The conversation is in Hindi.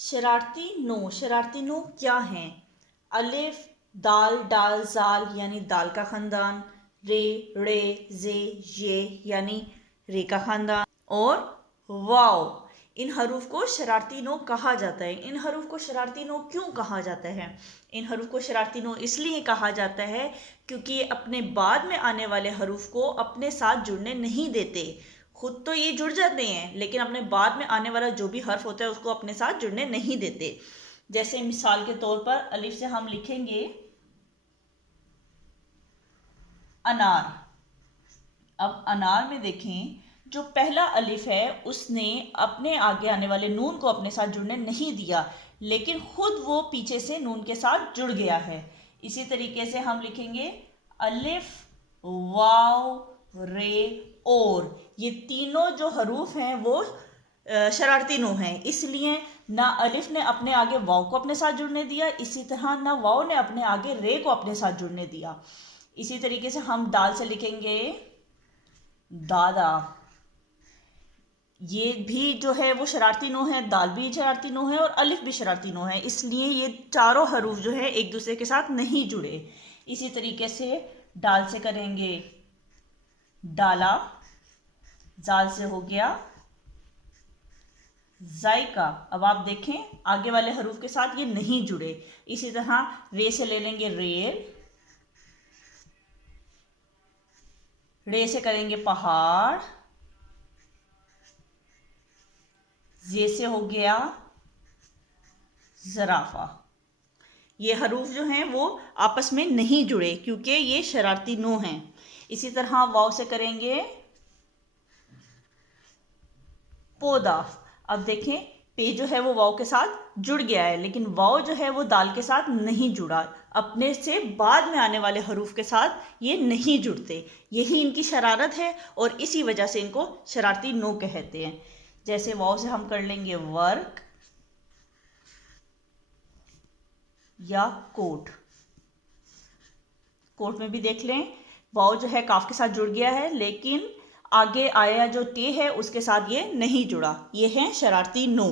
शरारती नो क्या हैं? अलिफ, दाल, डाल, जाल यानी दाल का खानदान, रे, रे, जे, ये यानी रे का खानदान और वाव। इन हरूफ को शरारती नो कहा जाता है। इन हरूफ को शरारती नो क्यों कहा जाता है? इन हरूफ को शरारती नो इसलिए कहा जाता है क्योंकि ये अपने बाद में आने वाले हरूफ को अपने साथ जुड़ने नहीं देते। खुद तो ये जुड़ जाते हैं लेकिन अपने बाद में आने वाला जो भी हर्फ होता है उसको अपने साथ जुड़ने नहीं देते। जैसे मिसाल के तौर पर अलिफ से हम लिखेंगे अनार। अब अनार में देखें, जो पहला अलिफ है उसने अपने आगे आने वाले नून को अपने साथ जुड़ने नहीं दिया, लेकिन खुद वो पीछे से नून के साथ जुड़ गया है। इसी तरीके से हम लिखेंगे अलिफ, वाव, रे और। ये तीनों जो हरूफ हैं वो शरारती नो हैं, इसलिए ना अलिफ ने अपने आगे वाव को अपने साथ जुड़ने दिया, इसी तरह ना वाव ने अपने आगे रे को अपने साथ जुड़ने दिया। इसी तरीके से हम दाल से लिखेंगे दादा। ये भी जो है वो शरारती नो है, दाल भी शरारती नो है और अलिफ भी शरारती नो है, इसलिए ये चारों हरूफ जो है एक दूसरे के साथ नहीं जुड़े। इसी तरीके से डाल से करेंगे डाला, जाल से हो गया जायका। अब आप देखें आगे वाले हरूफ के साथ ये नहीं जुड़े। इसी तरह रे से ले लेंगे रेल, रे से करेंगे पहाड़, जे से हो गया जराफा। ये हरूफ जो हैं वो आपस में नहीं जुड़े क्योंकि ये शरारती नो हैं। इसी तरह वाव से करेंगे पौधा। अब देखें पे जो है वो वाव के साथ जुड़ गया है, लेकिन वाव जो है वो दाल के साथ नहीं जुड़ा। अपने से बाद में आने वाले हरूफ के साथ ये नहीं जुड़ते। यही इनकी शरारत है और इसी वजह से इनको शरारती नो कहते हैं। जैसे वाव से हम कर लेंगे वर्क या कोट। कोट में भी देख लें वाव जो है काफ के साथ जुड़ गया है, लेकिन आगे आया जो टे है उसके साथ ये नहीं जुड़ा। ये है शरारती नो।